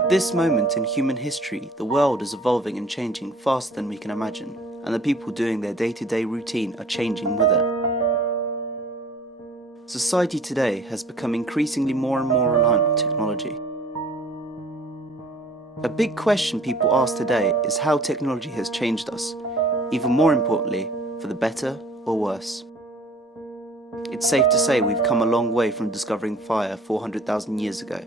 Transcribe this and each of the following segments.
At this moment in human history, the world is evolving and changing faster than we can imagine, and the people doing their day-to-day routine are changing with it. Society today has become increasingly more and more reliant on technology. A big question people ask today is how technology has changed us, even more importantly, for the better or worse. It's safe to say we've come a long way from discovering fire 400,000 years ago.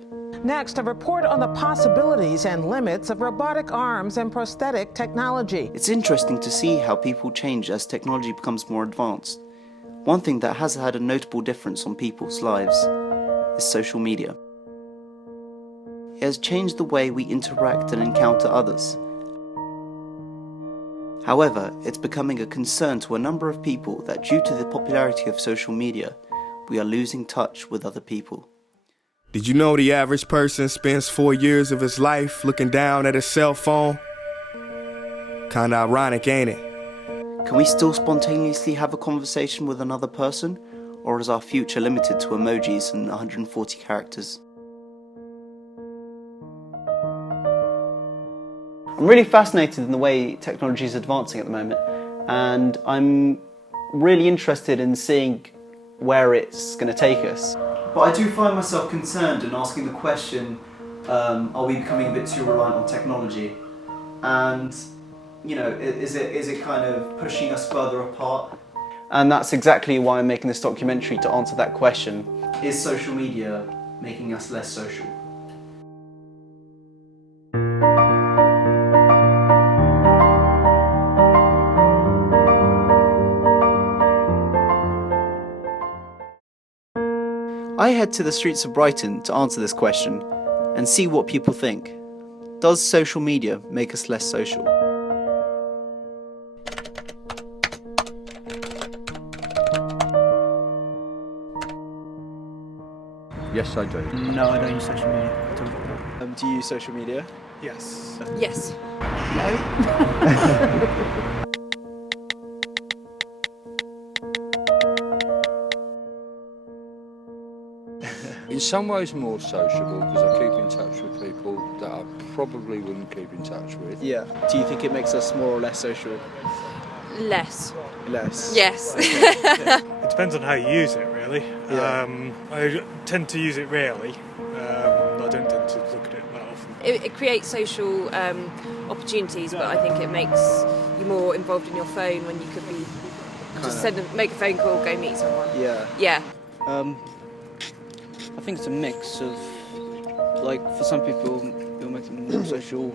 Next, a report on the possibilities and limits of robotic arms and prosthetic technology. It's interesting to see how people change as technology becomes more advanced. One thing that has had a notable difference on people's lives is social media. It has changed the way we interact and encounter others. However, it's becoming a concern to a number of people that due to the popularity of social media, we are losing touch with other people. Did you know the average person spends 4 years of his life looking down at his cell phone? Kinda ironic, ain't it? Can we still spontaneously have a conversation with another person, or is our future limited to emojis and 140 characters? I'm really fascinated in the way technology is advancing at the moment, and I'm really interested in seeing where it's going to take us. But I do find myself concerned in asking the question, are we becoming a bit too reliant on technology? And, you know, is it kind of pushing us further apart? And that's exactly why I'm making this documentary, to answer that question. Is social media making us less social? I head to the streets of Brighton to answer this question and see what people think. Does social media make us less social? Yes, I do. No, I don't use social media at all. Do you use social media? Yes. Yes. In some ways more sociable, because I keep in touch with people that I probably wouldn't keep in touch with. Yeah. Do you think it makes us more or less social? Less. Less? Yes. It depends on how you use it, really. Yeah. I tend to use it rarely. I don't tend to look at it that often. It creates social opportunities, but I think it makes you more involved in your phone when you could be just make a phone call, go meet someone. Yeah. Yeah. I think it's a mix of, like, for some people it'll make them more social,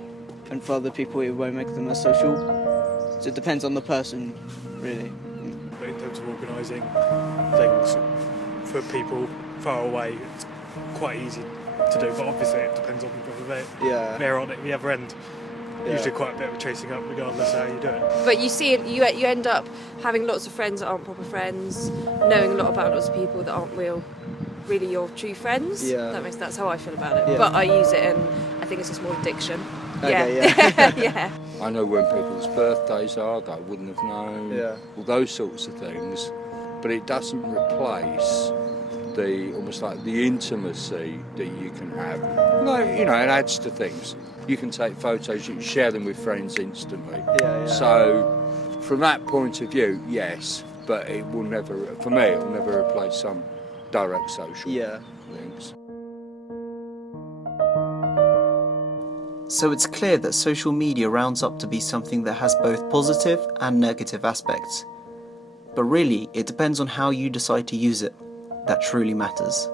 and for other people it won't make them less social. So it depends on the person, really. But in terms of organising things for people far away, it's quite easy to do, but obviously it depends on whether they're on it the other end. Yeah. Usually quite a bit of chasing up regardless how you do it. But you see, you end up having lots of friends that aren't proper friends, knowing a lot about lots of people that aren't really your true friends. Yeah. That's how I feel about it. Yeah. But I use it, and I think it's a small addiction. Okay, yeah. Yeah. I know when people's birthdays are that I wouldn't have known, all those sorts of things, but it doesn't replace almost like the intimacy that you can have. Like, you know, it adds to things. You can take photos, you can share them with friends instantly. Yeah. So, from that point of view, yes, but it will never, for me, it will never replace some direct social links. So it's clear that social media rounds up to be something that has both positive and negative aspects. But really, it depends on how you decide to use it that truly matters.